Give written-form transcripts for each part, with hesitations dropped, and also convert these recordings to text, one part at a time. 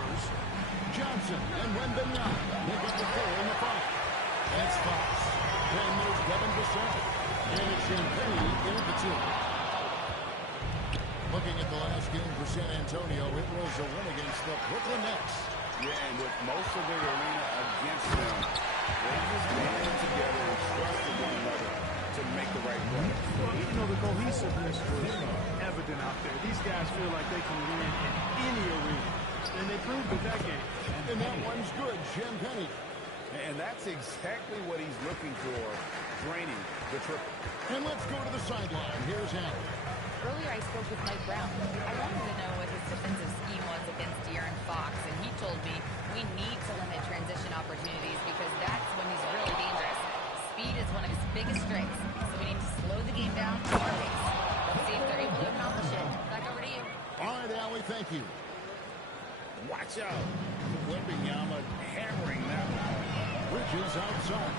Spurs. Johnson and Wembanyama make up the 4 in the 5. That's Fox. Then there's Devin Vassell. And it's Champagne in at the 2. Looking at the last game for San Antonio, it was a win against the Brooklyn Nets. Yeah, and with most of the arena against them, they just banded together and trusted one another to make the right play. Well, you know, the cohesiveness was evident out there. These guys feel like they can win in any arena, and they proved it that game. And that one's good, Champagne. And that's exactly what he's looking for, draining the triple. And let's go to the sideline. Here's Allen. Earlier I spoke with Mike Brown. I wanted to know what his defensive scheme was against De'Aaron Fox, and he told me we need to limit transition opportunities because that's when he's really dangerous. Speed is one of his biggest strengths, so we need to slow the game down to our pace. Let's see if they're able to accomplish it. Back over to you. All right, Allie, thank you. Watch out. Wembanyama hammering that one. Bridges outside.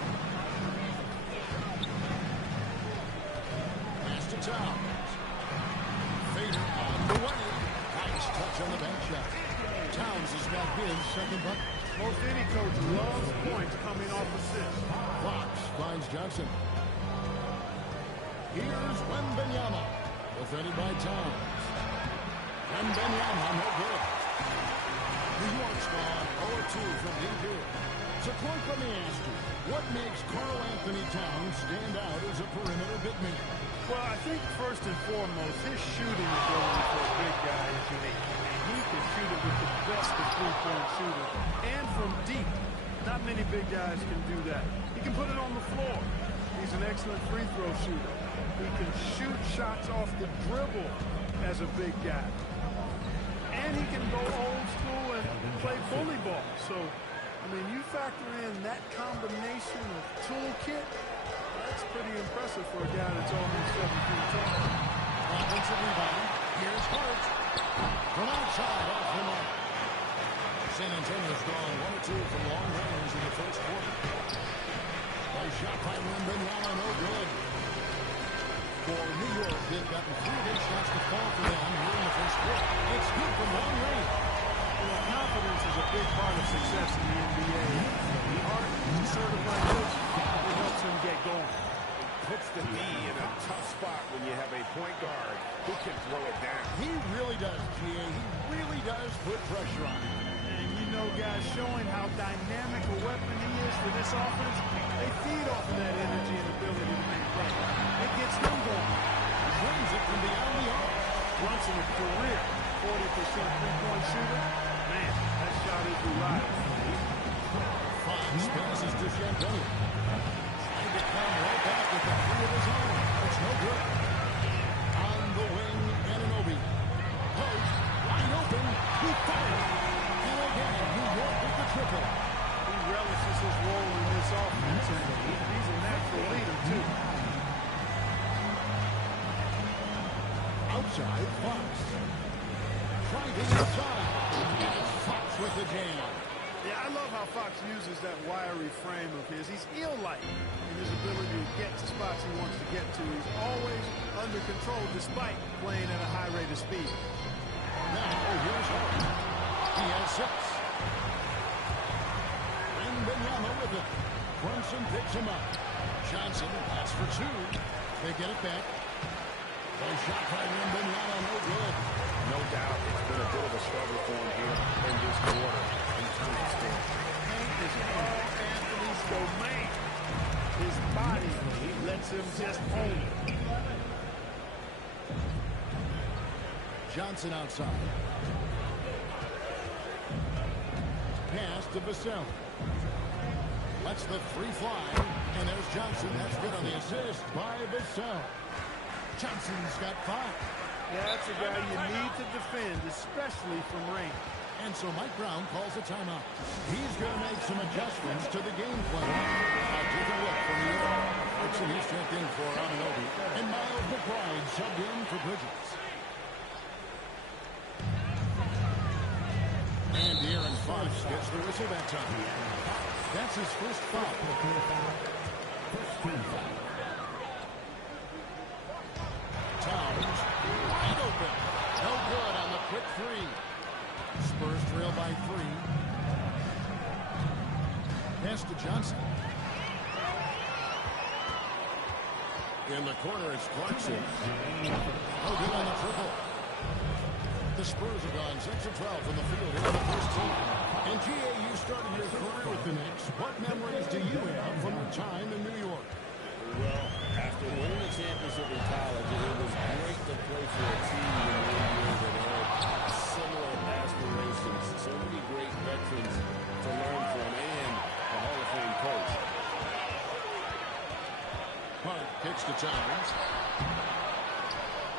Pass to Towns. Fader on the way. Nice touch on the bank shot. Towns has got his second bucket. Most any coach loves points coming off assists. Fox finds Johnson. Here's Wembanyama. Defended by Towns. Wembanyama, no good. New York's gone 0-2 from deep here. So, Clark, let me ask you, what makes Karl Anthony Towns stand out as a perimeter big man? Well, I think first and foremost, his shooting ability for a big guy is unique. And he can shoot it with the best of three-point shooters. And from deep. Not many big guys can do that. He can put it on the floor. He's an excellent free throw shooter. He can shoot shots off the dribble as a big guy. And he can go old school and play bully ball. So, I mean, you factor in that combination of toolkit, that's pretty impressive for a guy that's only 7 feet tall. Offensive rebound. Here's Hart. From outside, off the mark. San Antonio's gone 1-2 from long range in the first quarter. Nice shot by Wembanyama, no good. For New York, they've gotten 3 big shots to fall for them here in the first quarter. It's good from long range. Well, confidence is a big part of success in the NBA. Hart is assertive like this. It helps him get going. Puts the knee in a tough spot when you have a point guard who can throw it down. He really does, G.A. He really does put pressure on him. And you know, guys, showing how dynamic a weapon he is for this offense, they feed off of that energy and ability to make plays. It gets them going. Brings it from beyond the arc. Brunson, a career 40% three-point shooter. Man, that shot is reliable. Fox passes to Champagne. Trying to come right back with the 3 of his own. It's no good. On the wing, Anunoby. Post, wide open. He fired. And again, New York with the triple. He relishes his role in this offense, and he's a natural leader, too. Outside, Fox. Trying to inside. And it's Fox with the jam. Yeah, I love how Fox uses that wiry frame of his. He's eel-like in his ability to get to spots he wants to get to. He's always under control despite playing at a high rate of speed. Now, here's Hart. He has 6. Wembanyama with it. Brunson picks him up. Johnson, pass for 2. They get it back. A shot by Wembanyama, no good. No doubt it's been a bit of a struggle for him here in this quarter in terms of scoring. Paint is Karl Anthony's domain. His body, he lets him just own it. Johnson outside. Pass to Vassell. Lets the 3 fly. And there's Johnson. That's good on the assist by Vassell. Johnson's got 5. Yeah, that's a guy you need to defend, especially from range. And so Mike Brown calls a timeout. He's going to make some adjustments to the game plan. A different look from the air. Hudson, he's checked in for Anunoby. And Miles McBride subbed in for Bridges. And De'Aaron Fox gets the whistle that time. That's his first foul. Towns, wide open. No good on the quick 3. Spurs trail by 3. Pass to Johnson. In the corner, it's Clarkson. No good on the triple. The Spurs have gone 6 of 12 from the field here in the first team. And G.A., you started your career with the Knicks. What memories do you have from your time in New York? Well, after winning a championship in college, it was great to play for a team in the NBA that had similar aspirations. So many great veterans to learn from, and a Hall of Fame coach. Hart kicks to Towns.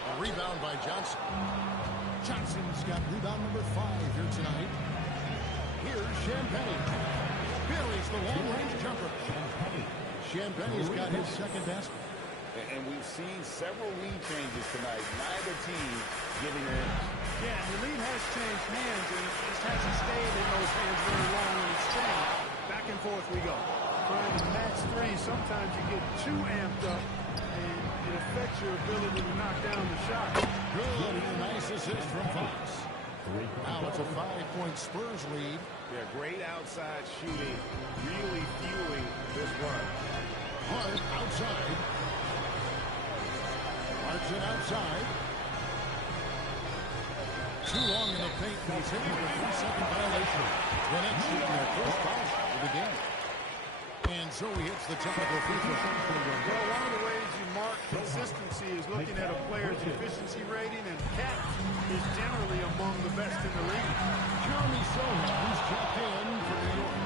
A rebound by Johnson. Johnson's got rebound number 5 here tonight. Here's Champagnie. Buries the long-range jumper. Champagnie's got his second basket. And we've seen several lead changes tonight. Neither team giving an edge. Yeah, the lead has changed hands, and it just hasn't stayed in those hands very long when it's staying. Back and forth we go. Trying to match three, sometimes you get too amped up, and it affects your ability to knock down the shot. Good, and a nice assist from Fox. Now it's a 5-point Spurs lead. Yeah, great outside shooting, really fueling this run. Hart outside. Clarkson outside. Too long in the paint, and he's hit with a 3-second violation. The Knicks shooting their first caution of the game. And so he hits the technical free throw. Well, one of the ways you mark consistency is looking at a player's efficiency rating, and Cat is generally among the best in the league. Jeremy Sohan's checked in for New York.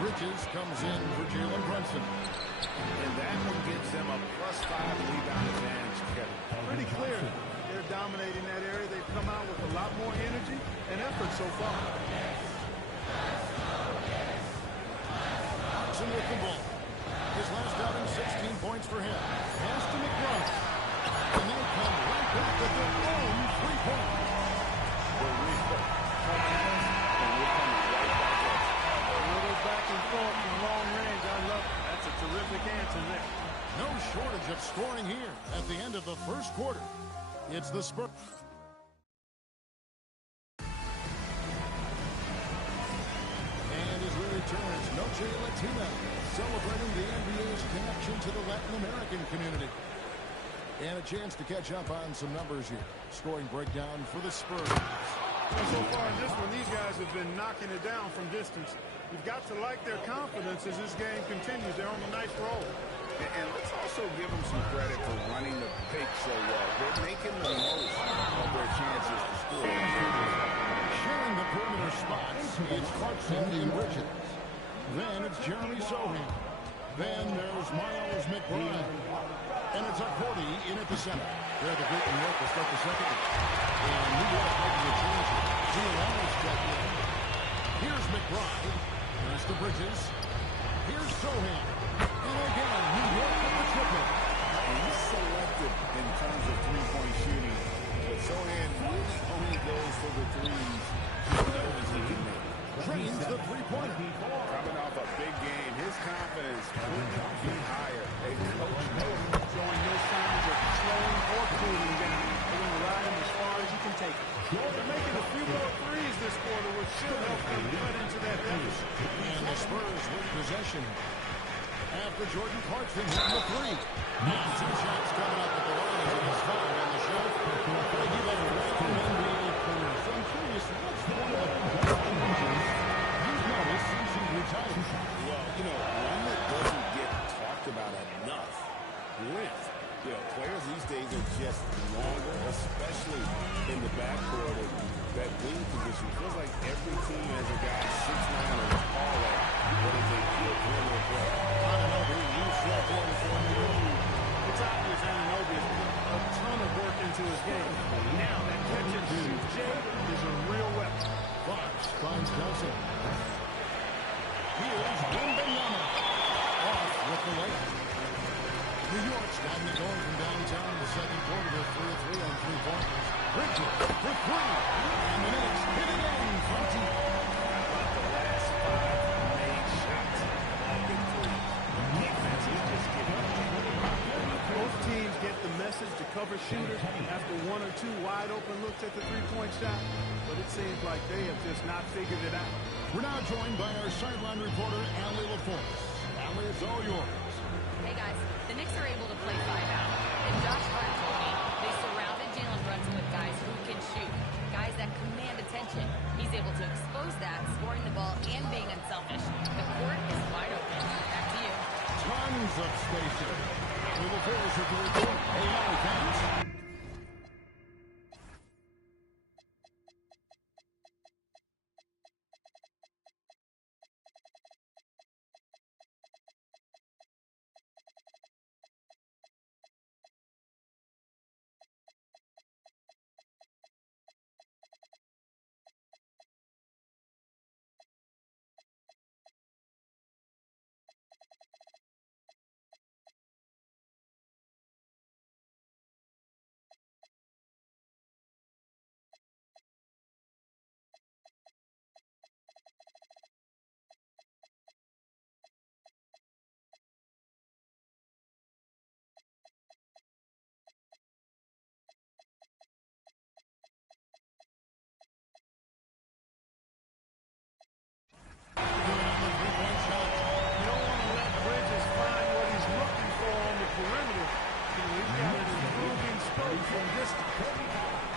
Bridges comes in for Jalen Brunson. And that one gives them a +5 rebound advantage, Kevin. Pretty clear. They're dominating that area. They've come out with a lot more energy and effort so far. With the ball. His last outing, 16 points for him. Pass to McBride. And they come right back with their own 3-point. We're coming in, and we're coming right back at you. A little back and forth from long range. I love it. That's a terrific answer there. No shortage of scoring here at the end of the first quarter. It's the Spurs. Returns Noche Latina, celebrating the NBA's connection to the Latin American community. And a chance to catch up on some numbers here. Scoring breakdown for the Spurs. Well, so far in this one, these guys have been knocking it down from distance. You've got to like their confidence as this game continues. They're on a nice roll. And let's also give them some credit for running the pick so well. They're making the most of their chances to score. Sharing the perimeter spots, it's Clarkson and Bridges. Then it's Jeremy Sohan. Then there's Miles McBride. And it's Accordi in at the center. They're the group in New York to start the second. And New York making a change. Giannis checked in. Here's McBride. There's the Bridges. Here's Sohan. And again, New York with the triple. He's selective in terms of three-point shooting. But Sohan really only goes for the threes he knows he can make. Drains the three-pointer. Coming off a big game, his confidence couldn't be higher. A coach knows Showing no signs of slowing or cooling down. They're going to ride him as far as you can take it. They're making a few more threes this quarter, which should help them cut into that deficit. And the Spurs with possession. After Jordan Clarkson hitting the three. Now 2 shots coming up at the line as it is fouled on the shot. But he let it right from NBA career. So I'm curious, what's one of the changes you've noticed since he retired? well, one that doesn't get talked about enough. Length. Players these days are just longer, especially in the backcourt. That wing position feels like every team has a guy 6'9" or taller that is a pure perimeter player. Anunoby, you step one for New York. It's obvious Anunoby has put a ton of work into his game. Now that catch and shoot jab is a real weapon. Fox finds Johnson. Here's Wembanyama. Off with the layup. New York's gotten it going from downtown in the second quarter. They're 3-3 on 3-pointers. Bridges for 3. And the Knicks hit again from deep. About the last 5 made shots. All big three. The defense is just giving up. Both teams get the message to cover shooter after one or two wide open looks at the three-point shot, but it seems like they have just not figured it out. We're now joined by our sideline reporter, Allie LaForce. Allie, it's all yours. Hey, guys. The Knicks are able to play 5 out. And Josh Hart told me they surrounded Jalen Brunson with guys who can shoot, guys that command attention. He's able to expose that, scoring the ball and being unselfish. The court is wide open. Back to you. Tons of spacing. Allie LaForce with the report. Hey, Allie, thanks.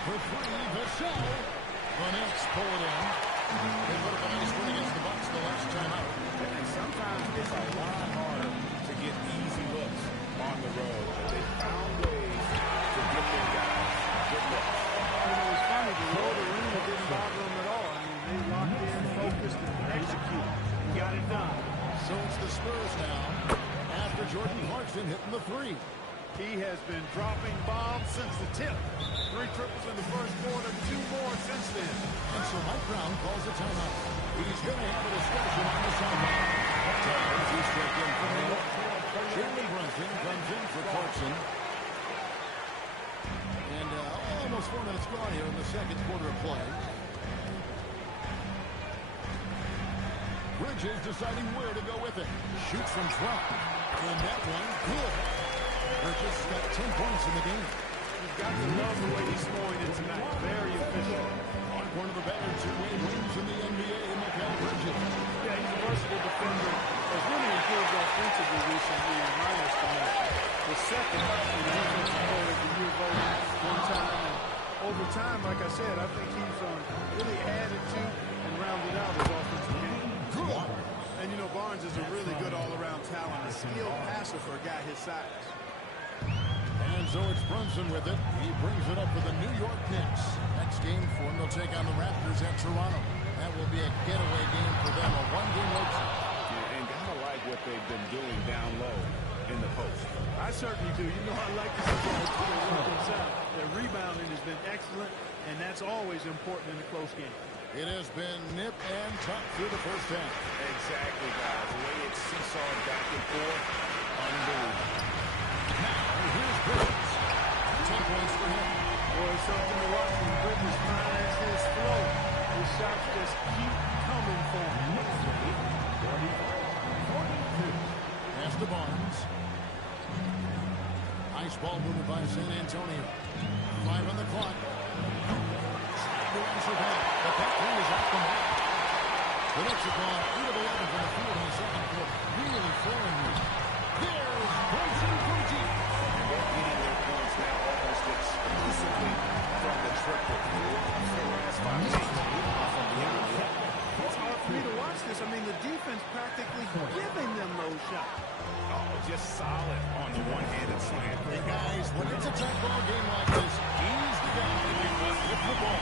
For three, Vassell. The Knicks pull it in. They put up a nice win against the Bucks the last time out. And sometimes it's a lot harder to get easy looks on the road. But they found ways to get their guys good looks. You know, it's funny, the road arena didn't bother them at all. I mean, they locked in, focused, and executed. Got it done. So it's the Spurs now after Jordan Clarkson hitting the three. He has been dropping bombs since the tip. 3 triples in the first quarter, 2 more since then. And so Mike Brown calls a timeout. He's going to have a discussion on the sideline. Times he's checked in for him. Jalen Brunson comes in for Clarkson. And almost 4 minutes gone here in the second quarter of play. Bridges deciding where to go with it. Shoots from front. And that one, good. Bridges got 10 points in the game. You've got to love the way he's scoring it tonight. Very efficient. On one of the better two-way wings in the NBA, Mikal Bridges. Yeah, he's a versatile defender. Has really improved offensively recently, in my estimation. The second in the defensive player of the year voting one time. And over time, like I said, I think he's really added to and rounded out his offensive game. Good. And, you know, Barnes is a really good all-around talent, a skilled passer for a guy his size. And so it's Brunson with it. He brings it up for the New York Knicks. Next game for him, they'll take on the Raptors at Toronto. That will be a getaway game for them, a one-game road trip. And gotta like what they've been doing down low in the post. I certainly do. You know, I like to see guys work inside. Their rebounding has been excellent, and that's always important in a close game. It has been nip and tuck through the first half. Exactly, guys. The way it's seesawed back and forth, unbelievable. Now, here's Bridges. 10 points for him. Boy, something to watch when Bridges finds his flow. His shots just keep coming for him. Pass to Barnes. Nice ball movement by San Antonio. 5 on the clock. To answer back. The back three is off the mark. The Knicks have gone 8 of 11 from the field in the second quarter. Really flowing here. There's Brunson from deep. They're getting their points now almost exclusively from the triple. The last 5 games, from beyond the arc. It's hard for me to watch this. I mean, the defense practically giving them those shots. Oh, just solid on the one-handed slam. Hey, guys, when it's a tight ball game like this, he's the guy to get left with the ball.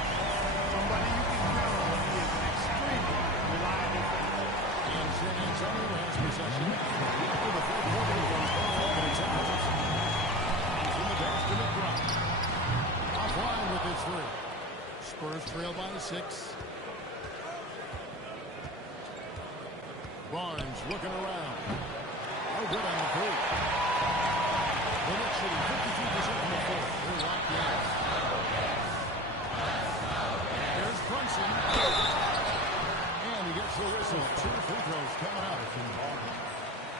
Somebody you can count on. He is an extremely reliable player. And San Antonio has possession. After the third quarter, they're open times. He's in the basket of Brown. Offline with his three. Spurs trail by 6. Barnes looking around. No good on the three. The Knicks shooting 52% from the fourth. They're locked in. There's Brunson. And he gets the whistle. 2 free throws coming out.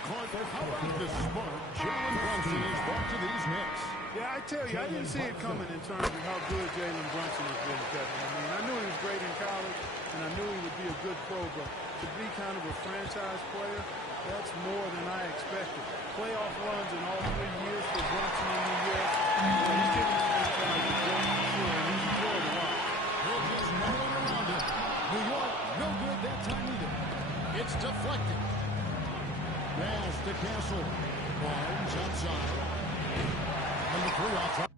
Clark How about the spark Jalen Brunson has brought to these Knicks? Yeah, I tell you, I didn't see it coming in terms of how good Jalen Brunson has been, Kevin. I mean, I knew he was great in college, and I knew he would be a good pro, but to be kind of a franchise player, that's more than I expected. Playoff runs in all 3 years for Brunson in New York. He's giving the franchise a break for sure, and he's a joy to watch. There's no one around it. New York, no good that time either. It's deflected. Pass to Castle. Barnes outside. And the 3 off.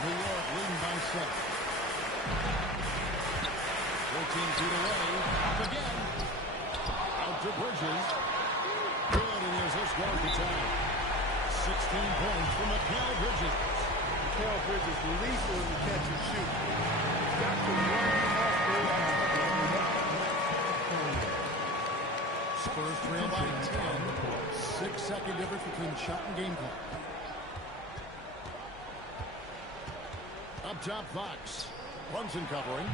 New York leading by 7. 14 feet away. Up again. Out to Bridges. Good, and as this goes to time. 16 points from Mikal Bridges. Mikal Bridges lethal in the catch and shoot. He's got to run off the Spurs trail by 10. 6-second difference between shot and game clock. Up top, Fox. Brunson covering.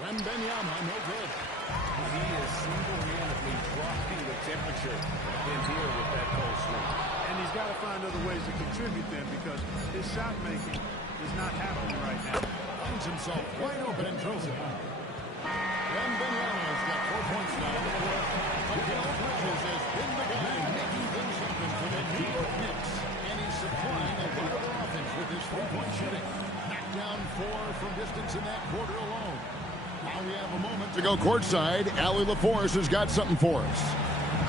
Wembanyama, no good. He is single-handedly dropping the temperature in here with that cold swing. And he's got to find other ways to contribute then because his shot making is not happening right now. Finds himself wide open and throws it. Wembanyama's got 4 points now. Mikal Bridges has been the guy making things happen for the New York Knicks. And he's supplying a lot of their offense with his 3-point shooting. Knocked down 4 from distance in that quarter alone. Now we have a moment to go courtside. Allie LaForce has got something for us.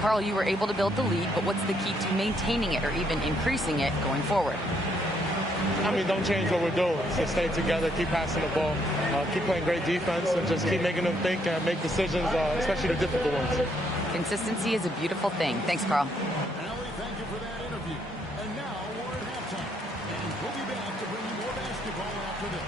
Carl, you were able to build the lead, but what's the key to maintaining it or even increasing it going forward? I mean, don't change what we're doing. Just stay together, keep passing the ball, keep playing great defense, and just keep making them think and make decisions, especially the difficult ones. Consistency is a beautiful thing. Thanks, Carl. Allie, thank you for that interview. And now we're at halftime. And we'll be back to bring you more basketball after this.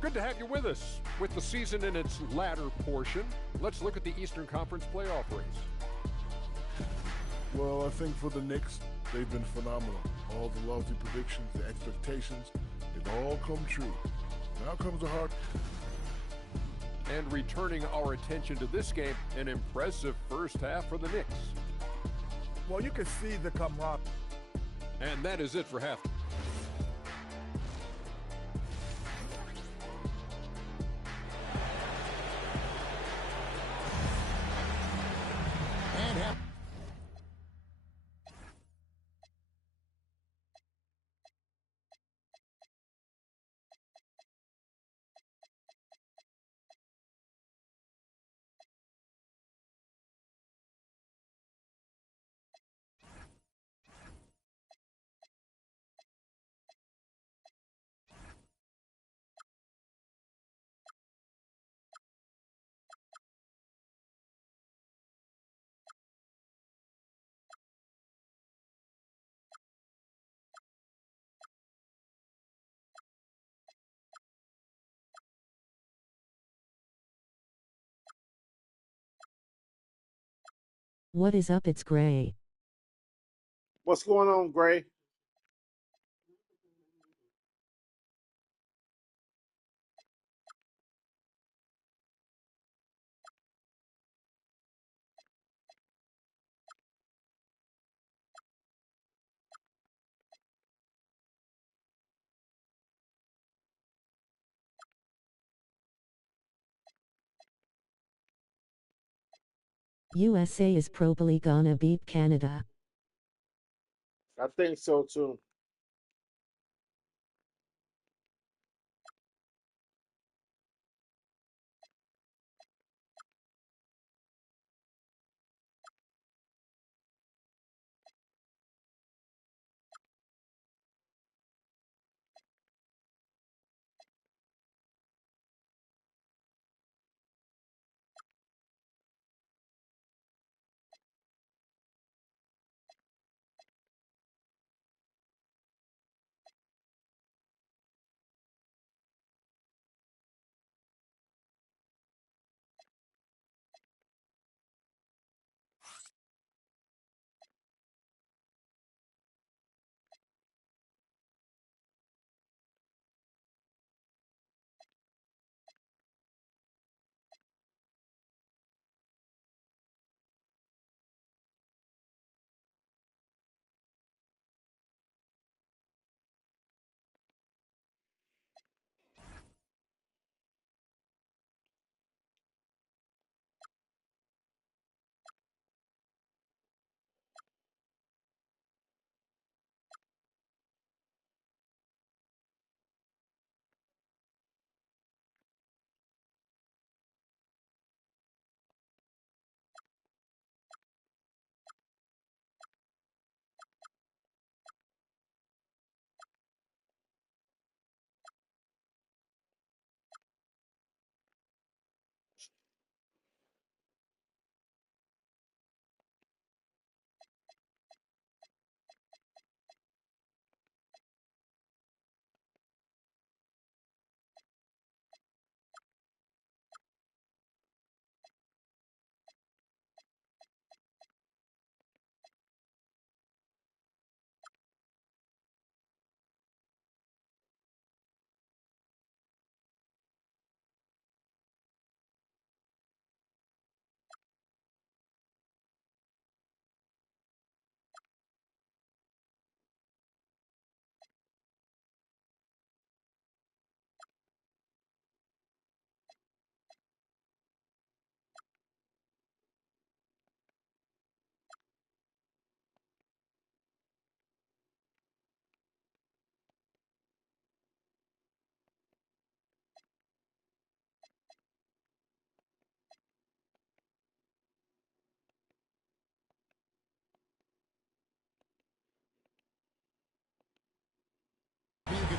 Good to have you with us. With the season in its latter portion, let's look at the Eastern Conference playoff race. Well, I think for the Knicks, they've been phenomenal. All the lofty predictions, the expectations, it all come true. Now comes the hard. And returning our attention to this game, an impressive first half for the Knicks. Well, you can see the camaraderie. And that is it for half. And half. What is up? It's Gray. What's going on, Gray? USA is probably gonna beat Canada. I think so, too.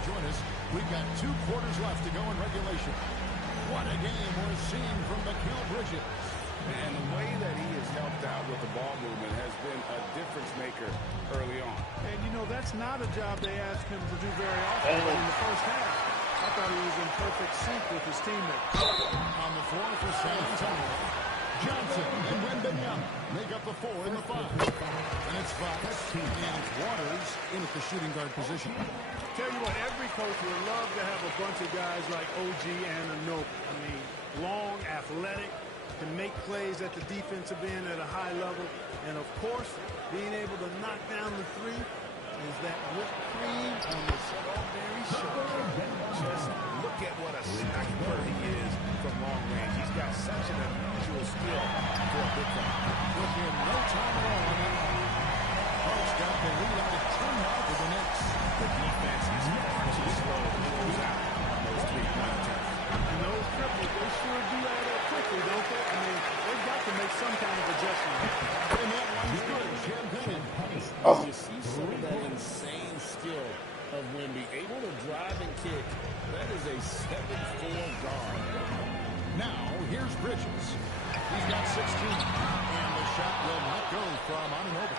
join us. We've got 2 quarters left to go in regulation. What a game we're seeing from Mikal Bridges. And the way that he has helped out with the ball movement has been a difference maker early on. And, you know, that's not a job they asked him to do very often in the first half. I thought he was in perfect sync with his teammates. On the floor for San Antonio, Johnson and Wembanyama make up the 4 and the 5. And it's Fox and it's Waters in at the shooting guard position. Tell you what, every coach would love to have a bunch of guys like OG and Anoke. I mean, long, athletic, can make plays at the defensive end at a high level. And, of course, being able to knock down the 3 is that whipped cream on the strawberry sugar. Just look at what a sniper he is from long range. He's got such an unusual skill for a big man. With him no time at all on that one. Hurts got the lead up to 10 now for the Knicks. The defense is far too slow to close out on those 3-point attempts. And those triples, they sure do add up quickly, don't they? I mean, they've got to make some kind of adjustment. And that one's good. Champagne. You see some of that insane skill of Wemby, able to drive and kick. That is a 7'4" guard. Now, here's Bridges. He's got 16. And the shot will not go from Anunoby.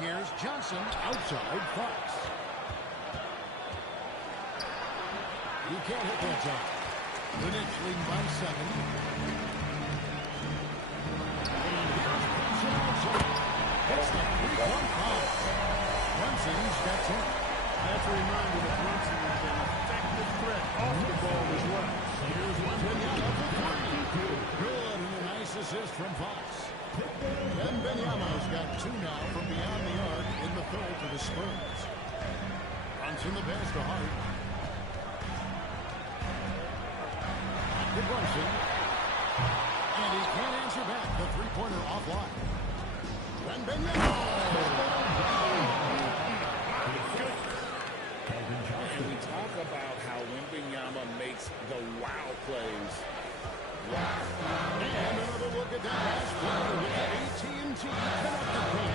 Here's Johnson outside Fox. You can't hit that time. The Knicks leading by 7. And here's Brunson outside. Hits the 3-point foul. Brunson's got 10. That's a reminder that Brunson is an effective threat off the ball as well. Here's Wembanyama for 3. Good, and a nice assist from Fox. Wembanyama's got 2 now from beyond the arc in the third for the Spurs. Brunson the pass to Hart. To Brunson. And he can't answer back. The 3-pointer offline. Wembanyama. And we talk about how Wembanyama makes the wow plays. Wow. And another look at that last play with that AT&T connected play.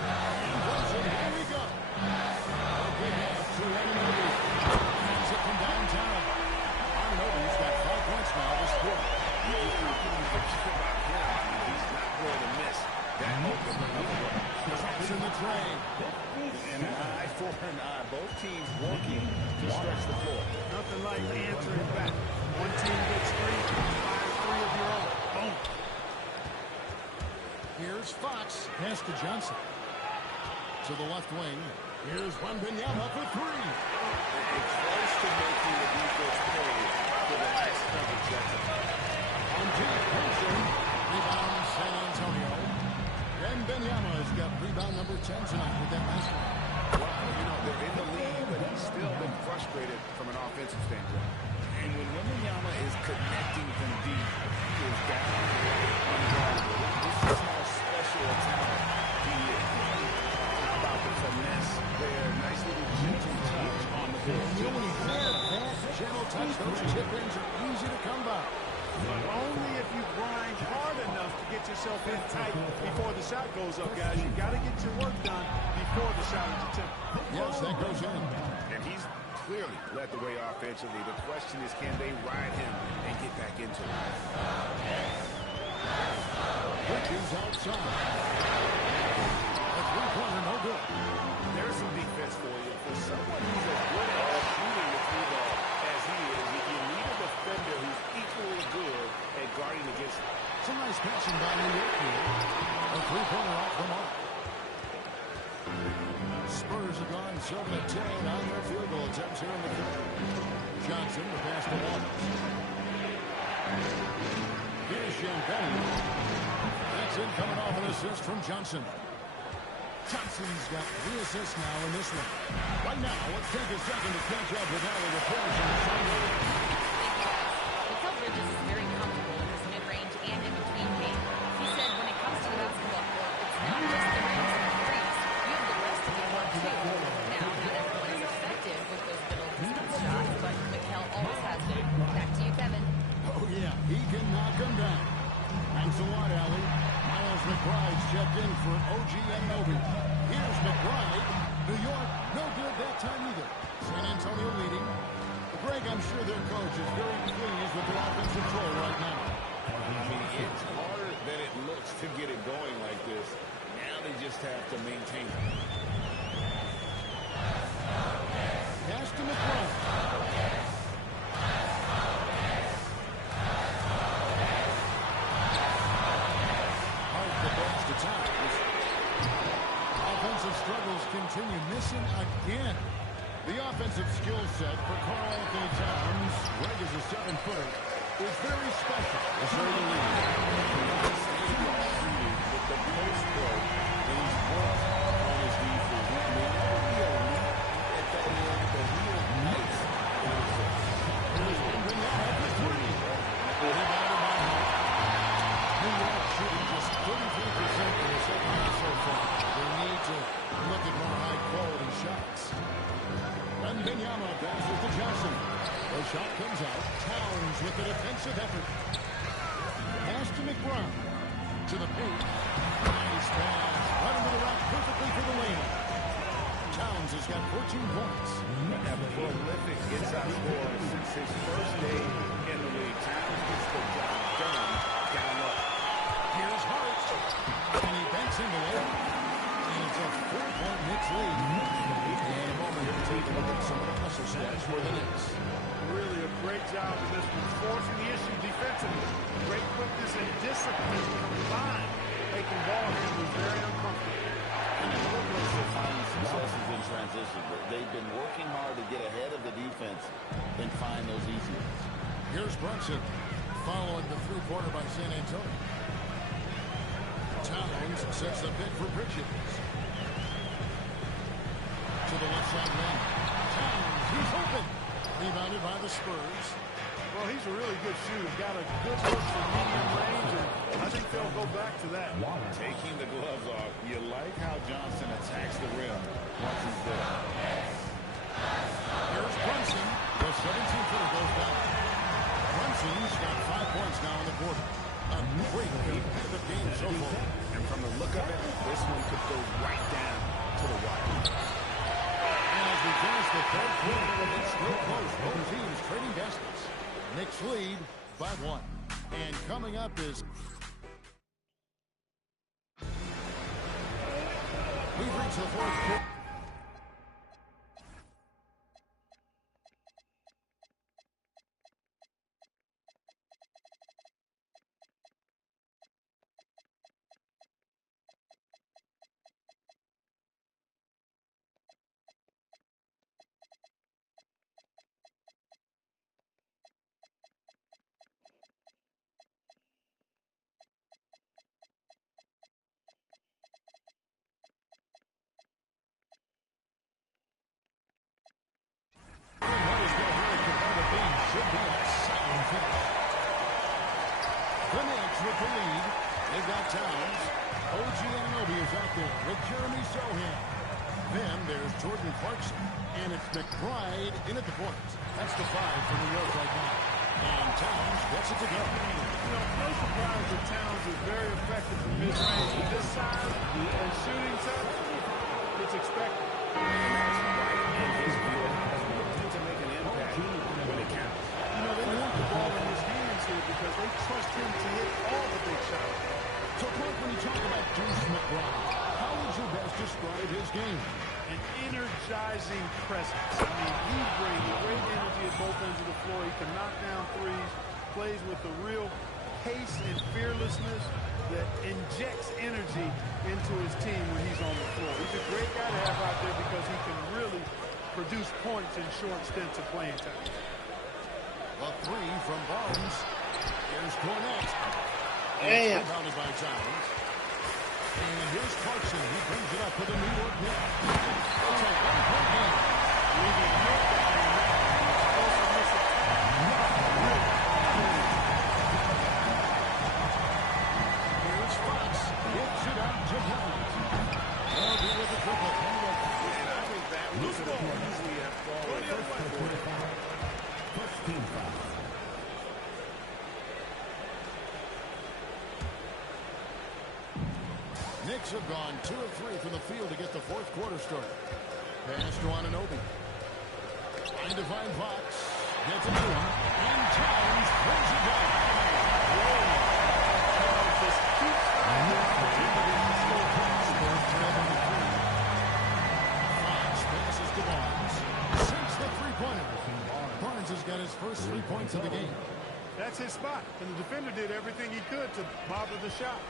And Brunson, here we go. A big half to Anunoby. Hands it from downtown. Anunoby's got 5 points now this quarter. He's not going to miss that open another one. Drops in the tray. And an eye for an eye. Both teams working to stretch the floor. Nothing like answering back. One team gets 3, fire 3 of your own. Boom. Here's Fox. Pass to Johnson. To the left wing. Here's Wembanyama for 3. It's close to making the defense pay for the last coverage second. On deep, Brunson. Rebound, San Antonio. Wembanyama's got rebound number 10 tonight with that basket. Well, you know, they're in the lead, but he's still been frustrated from an offensive standpoint. And when Wembanyama is connecting from deep, he is down unguardable. This is how special a talent he is. How about the finesse there? Nice little gentle touch on the floor. You know, when he's there, that gentle touch, those chip-ins are easy to come by. But only if you grind hard enough to get yourself in tight before the shot goes up, guys. You got to get your work done before the shot is attempted. Yes, that goes in. And he's clearly led the way offensively. The question is, can they ride him and get back into it? Bridges outside. A 3-pointer, no good. There's some defense for you. For someone who's as good at shooting the 3-ball as he is, if you need a defender who's equally good at guarding against him. Some nice passing by New York here. A 3-pointer off the mark. Spurs have gone 7-10 on their field goal attempts here in the third. Johnson, the pass to Waters. Here's Champagne. That's in coming off an assist from Johnson. Johnson's got 3 assists now in this one. Right now, let's take a second to catch up with our reporters on the sideline. Mikal Bridges is very comfortable with his mid-range and in-between game. He said when it comes to the basketball court, it's not just the rings and the threes. You have the rest of your work, too. Now, not everyone is effective with those middle distance shots, but Mikal always has been. Back to you, Kevin. Oh, yeah, he can knock them down. Thanks a lot, Allie. Miles McBride's checked in for OG Anunoby. Here's McBride. New York, no good that time either. San Antonio leading. Greg, I'm sure their coach is very pleased with their offensive flow right now. I mean, it's harder than it looks to get it going like this. Now they just have to maintain it. Pass to McBride. Hard the best to times. Offensive struggles continue. Missing again. The offensive skill set for Karl Anthony Towns, Greg is a 7-footer, is very special. To say the least. With the post play, and he's worked on his defense. He may never be elite at that end, but he is nice. Here's Wembanyama for three. Rebounded by Hart. New York shooting just 33% in the second half so far. They need to look at more high-quality shots. Wembanyama passes to Johnson. The shot comes out. Towns with the defensive effort. Pass to McBride. To the paint. Nice pass. Right into the rack perfectly for the layup. Towns has got 14 points. A prolific inside scorer since his first day in the league. Towns gets the job done down low. Here's Hart. And he banks in the layup. And it's a 4-point Knicks lead. In a moment here to take a look at some of the hustle stats for the Knicks. Really a great job in this one, forcing the issue defensively. Great quickness and discipline combined, making ball handlers very uncomfortable. And the Clippers are finding successes in transition, but they've been working hard to get ahead of the defense and find those easy ones. Here's Brunson, following the three-pointer by San Antonio. Towns sets the pick for Bridges. To the left side lane. Towns, he's open. Rebounded by the Spurs. Well, he's a really good shooter. Got a good look for medium range, and I think they'll go back to that. Taking the gloves off, you like how Johnson attacks the rim once he's there. Here's Brunson. The 17-footer goes down. Brunson's got 5 points now in the quarter. A great competitive game so far. And from the look of it, this one could go right down to the wire. And as we finish the third quarter, it's still close. Both teams trading baskets. Knicks lead by 1. And coming up is... We've reached the fourth quarter. The Knicks with the lead. They've got Towns. OG Anunoby is out there with Jeremy Sohan. Then there's Jordan Clarkson. And it's McBride in at the point. That's the 5 for New York right now. And Towns gets it to go. No surprise that Towns is very effective from mid-range. With this size and shooting touch, it's expected. And that's right in his view. To make an impact when it counts. You know, they want the ball in his hands here because they trust him to hit all the big shots. So, Clark, when you talk about Deuce McBride, how would you best describe his game? An energizing presence. I mean, he brings great energy at both ends of the floor. He can knock down threes, plays with a real pace and fearlessness that injects energy into his team when he's on the floor. He's a great guy to have out there because he can really produce points in short stints of playing time. A 3 from Barnes. Here's Cornette. Damn. Rebounded by Towns. And here's Clarkson. He brings it up for the New York Knicks. It's a 1-point game. Leaving no doubt on that. Here's Fox. Gets it out to Barnes. They'll be with the triple. And I think that was the easily have fallen. First team foul. Knicks have gone 2 of 3 from the field to get the fourth quarter started. Pass to Anunoby. Trying to find Fox. Gets it to him. And Towns brings it down. Towns just keeps finding opportunities to score points. Fox passes to Barnes. Sinks the three-pointer. Barnes has got his first 3 points of the game. That's his spot, and the defender did everything he could to bother the shot.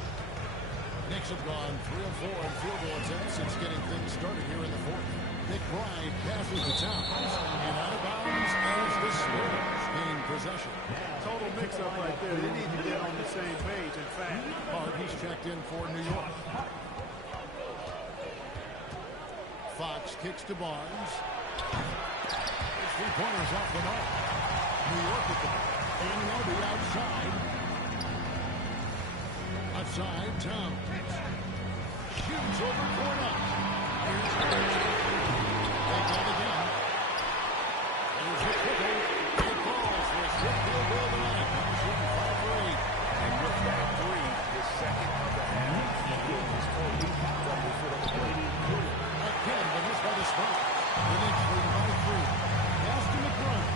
Knicks have gone 3 of 4 in field goal attempts since getting things started here in the fourth. McBride passes to Towns, and out of bounds as the Spurs gain possession. Total mix-up right there. They need to get on the same page. In fact, He's checked in for New York. Fox kicks to Barnes. His three-pointers off the mark. New York with the ball. Anunoby outside. Outside, Towns. Shoots over corner. Here's Hurts. They got it down. There's the triple. It falls for a short field goal tonight. He's shooting 5 for 8. And with that three, the second of the half, he is Kobe. Double foot on the plate. Again, but this by the Spurs. The Knicks lead by 3. Pass to McBride.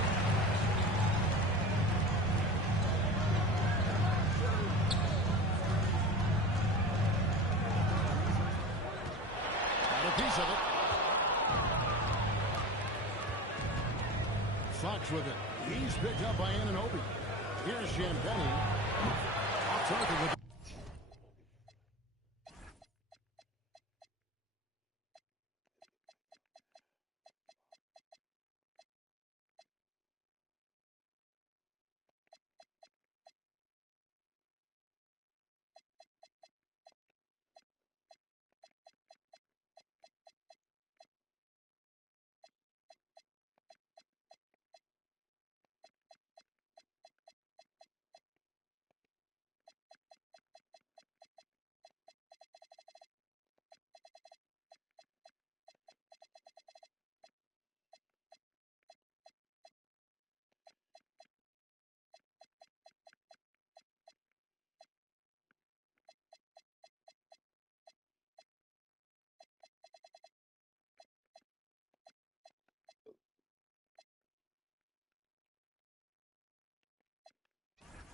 Got a piece of it. Fox with it. He's picked up by Anunoby. Here's Champagne. Off target with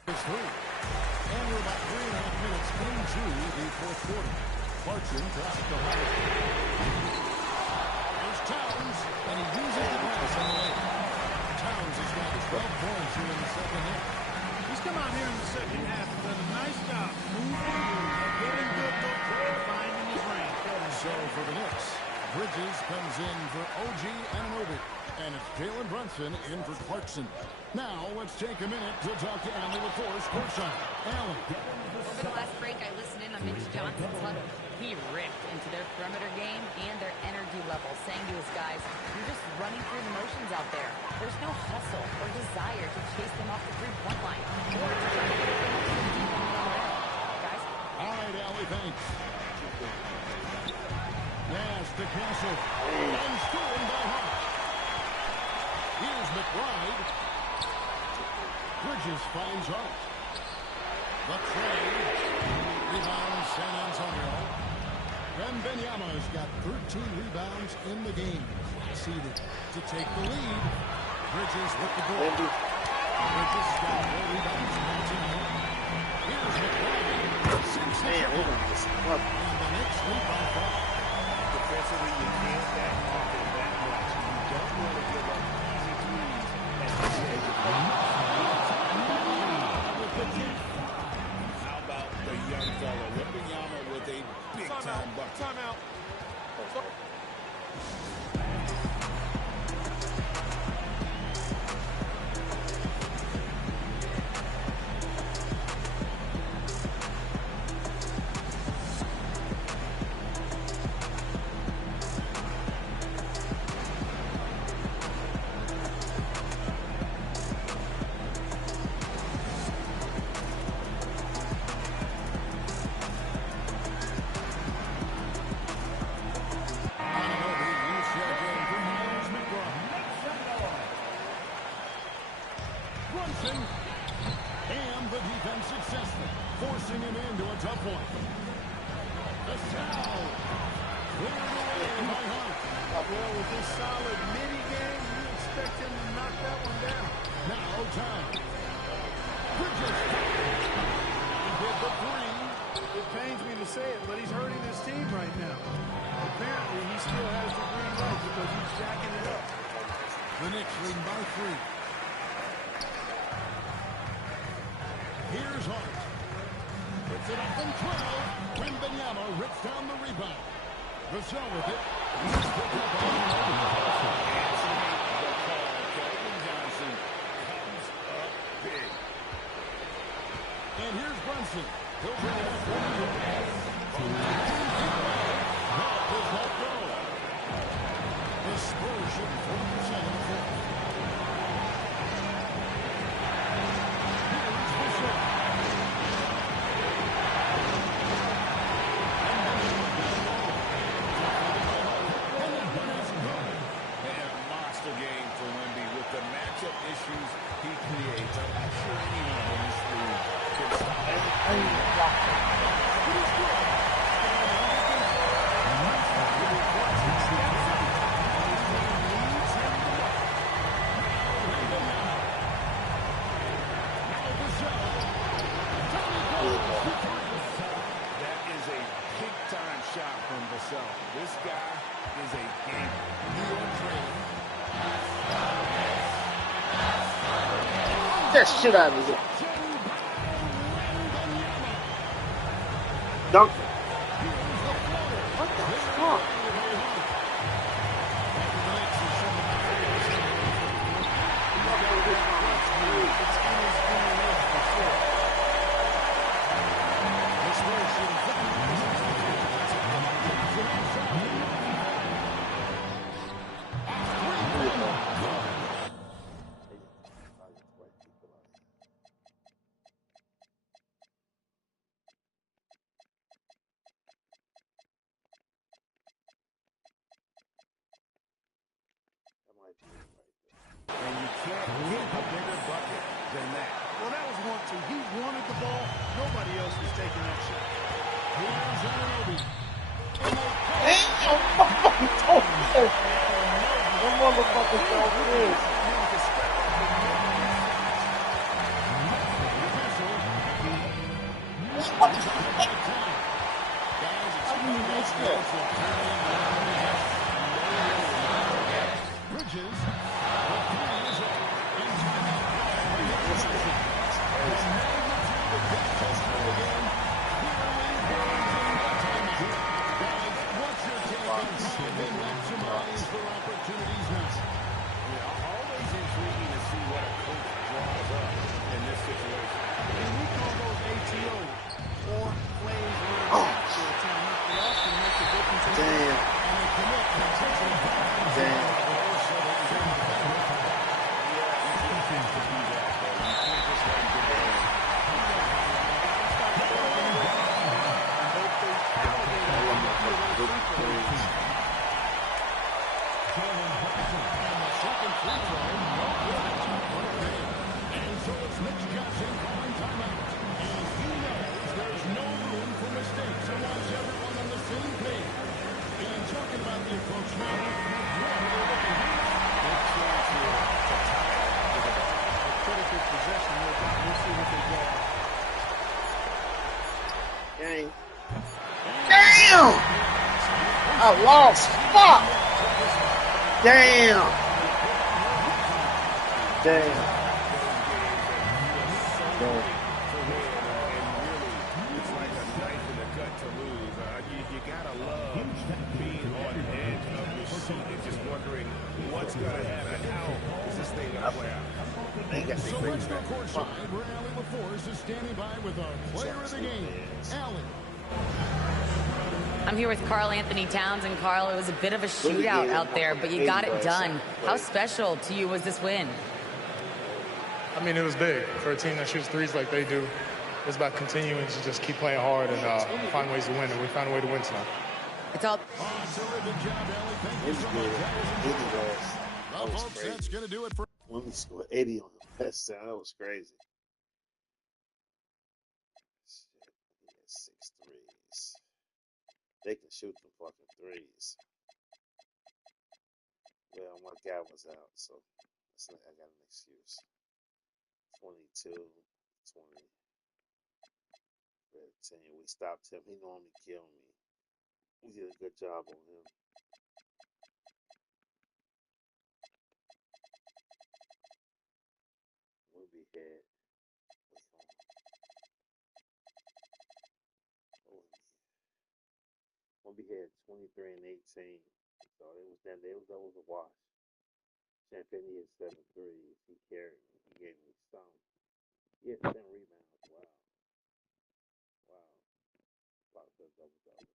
is 3. And we're about 3.5 minutes into the fourth quarter. Clarkson passes to Howard. There's Towns, and he uses the pass on the way. Towns has got 12 points here in the second half. he's come out here in the second half and done a nice job moving, getting good looks, and finding his range. So for the Knicks, Bridges comes in for OG Anunoby. And it's Jalen Brunson in for Clarkson. Now, let's take a minute to talk to Allie LaForce courtside. Allie. Over the last break, I listened in on Mitch Johnson's huddle. He ripped into their perimeter game and their energy level, saying to his guys, "You're just running through the motions out there. There's no hustle or desire to chase them off the three-point line or to try to get it deep on the other end." Guys? All right, Allie, thanks. Pass to Castle. And stolen by Hart. Here's McBride. Bridges finds Hart. The trade. Rebounds San Antonio. Wembanyama's got 13 rebounds in the game. Seeded to take the lead. Bridges with the ball. Bridges got 4 rebounds tonight. Here's McBride. 6 triple. And the Knicks lead by 5. Defensively, you can't back off it that much. You don't want to give up easy threes at this stage of the game. How about the young fella, Wembanyama with a big-time bucket. Timeout. And the defense successful, forcing him into a tough one. Vassell. Cleared away by Hart. Well, with this solid mini-game, you expect him to knock that one down. Now Towns. Bridges. He hit the three. It pains me to say it, but he's hurting his team right now. Apparently, he still has the green light because he's jacking it up. The Knicks lead by 3. Here's Hart. Puts it up in 12. Wembanyama rips down the rebound. Vassell with it. He's picked up on the Kelvin Johnson comes up big. And here's Brunson. He'll bring it up 1. That does not go. The Spurs should 4% in the fourth. Here's Vassell. Game for Wemby with the matchup issues he creates. I'm not sure anyone in this league can stop That is a big-time shot from Vassell. This guy is a gamer. New York trailing. Get shit out of here. Dunk it. What the fuck? And you can't get a bigger bucket than that. Well, that was 1-2. He wanted the ball. Nobody else was taking that shot. Here's Anunoby. Damn, fucking told you. That motherfucker told this. What the fuck? How do you miss that? Bridges. Always intriguing to see what a coach draws up in this situation. And we call those ATO, or plays where for a timeout. They often make a difference in Damn! I lost. Fuck! Damn! Damn. It's like a knife in the gut to lose. You gotta love being on edge of your seat and just wondering what's gonna happen. How is this thing gonna play out? So let's go courtside where Allie LaForce is standing by with a player of the game, Allie. I'm here with Karl Anthony Towns, and Karl, it was a bit of a shootout out there, but you got it done. How special to you was this win? I mean, it was big for a team that shoots threes like they do. It's about continuing to just keep playing hard and find ways to win, and we found a way to win tonight. It's all. Terrific job, Allie. Thank you so much. Well, folks, that's going to do it for. When we scored 80 on the best down, that was crazy. Shit, he had 6 threes. They can shoot them fucking threes. Well, my guy was out, so I got an excuse. 22, 20, 13. We stopped him. He normally killed me. We did a good job on him. We'll be head. We'll be head 23 and 18. So it was that was a wash. Champagne hit 7 threes. He carried me. He gave me some. He had 10 rebounds. Wow. Wow. About to double double.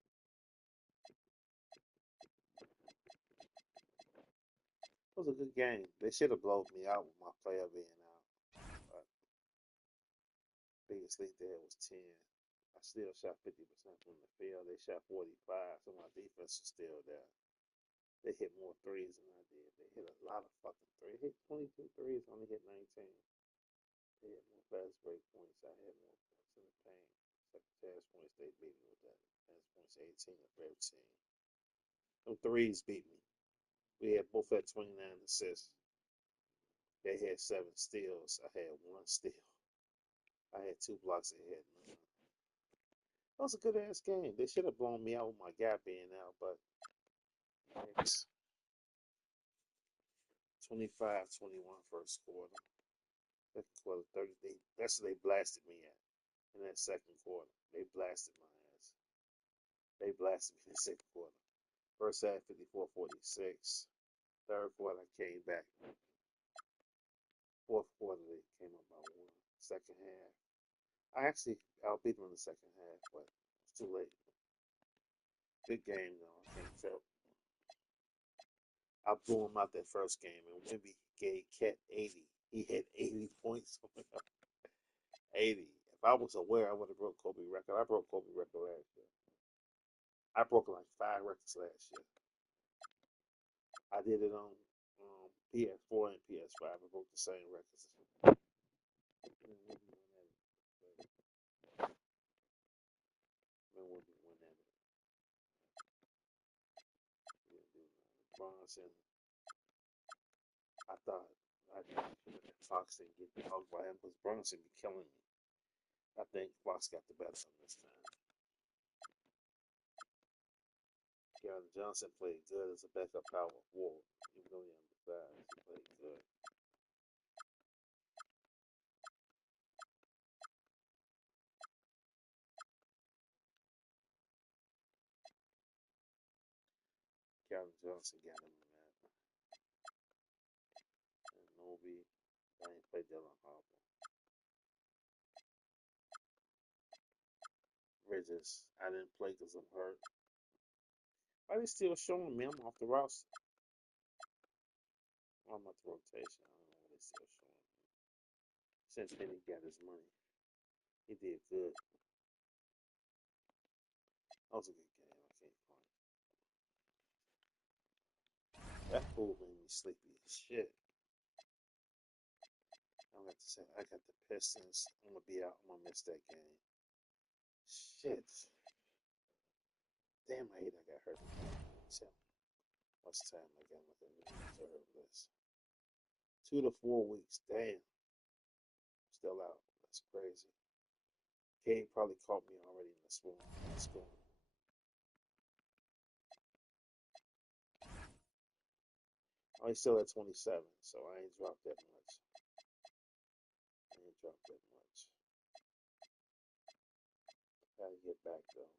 It was a good game. They should have blown me out with my player being out. But biggest lead there was 10. I still shot 50% from the field. They shot 45, so my defense is still there. They hit more threes than I did. They hit a lot of fucking threes. Hit 22 threes, only hit 19. They had more fast break points. I had more points in the paint. Second chance points, they beat me with that. Fast points 18 to 13. Them threes beat me. We had both had 29 assists. They had 7 steals. I had 1 steal. I had 2 blocks. They had none. That was a good ass game. They should have blown me out with my guy being out, but it's 25-21 first quarter. Second quarter 30. That's what they blasted me at in that second quarter. They blasted my ass. They blasted me in the second quarter. First half 54-46. Third quarter I came back. Fourth quarter they came up by 1. Second half. I beat them in the second half, but it's too late. Good game though. I can't tell. I blew him out that first game, and Wimby gave Cat 80. He had 80 points. 80. If I was aware, I would have broke Kobe record. I broke Kobe record last year. I broke like 5 records last year. I did it on PS4 and PS5. I broke the same records. Bronson. I thought Fox didn't get talked by him because Bronson be killing me. I think Fox got the better of him this time. Kevin Johnson played good as a backup power forward, even though he undersized. He played good. Kevin Johnson got him in that. And Nobi, I ain't played Dylan Harper. Bridges, I didn't play because I'm hurt. Why they still showing me? I'm off the roster. I'm at the rotation. I don't know why they still showing me. Since Penny got his money, he did good. That was a good game. I can't find it. That pool made me sleepy as shit. I'm gonna have to say I got the Pistons. I'm gonna be out. I'm gonna miss that game. Shit. Damn, I hate I got hurt. So, what's time I got with the reserve list? 2 to 4 weeks. Damn. Still out. That's crazy. Kate probably caught me already in the storm. Oh, he's still at 27, so I ain't dropped that much. Gotta get back though.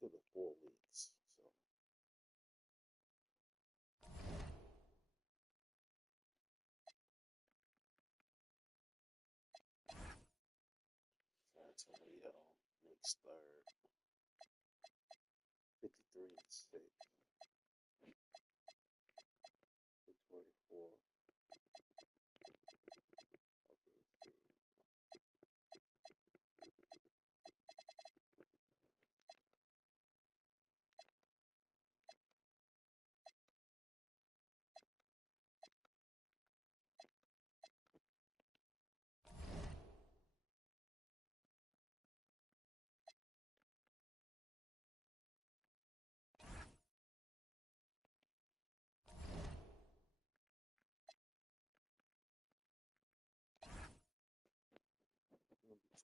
2 to 4 weeks. So. Antonio Knicks third. 53 and 6. 24.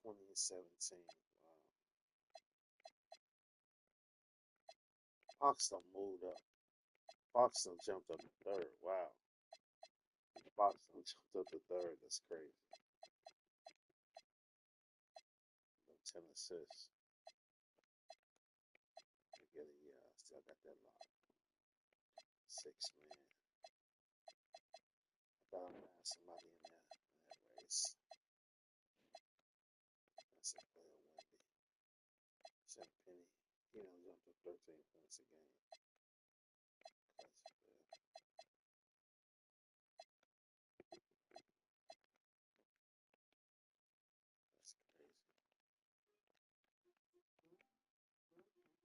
20 and 17. Wow. Fox done moved up. Fox done jumped up to third. Wow. Fox done jumped up to third. That's crazy. 10 assists. Get a, still got that lock. 6 man. I thought I had somebody in that race. That's a player Wendy. Sam Penny. He done jumped up 13 points a game.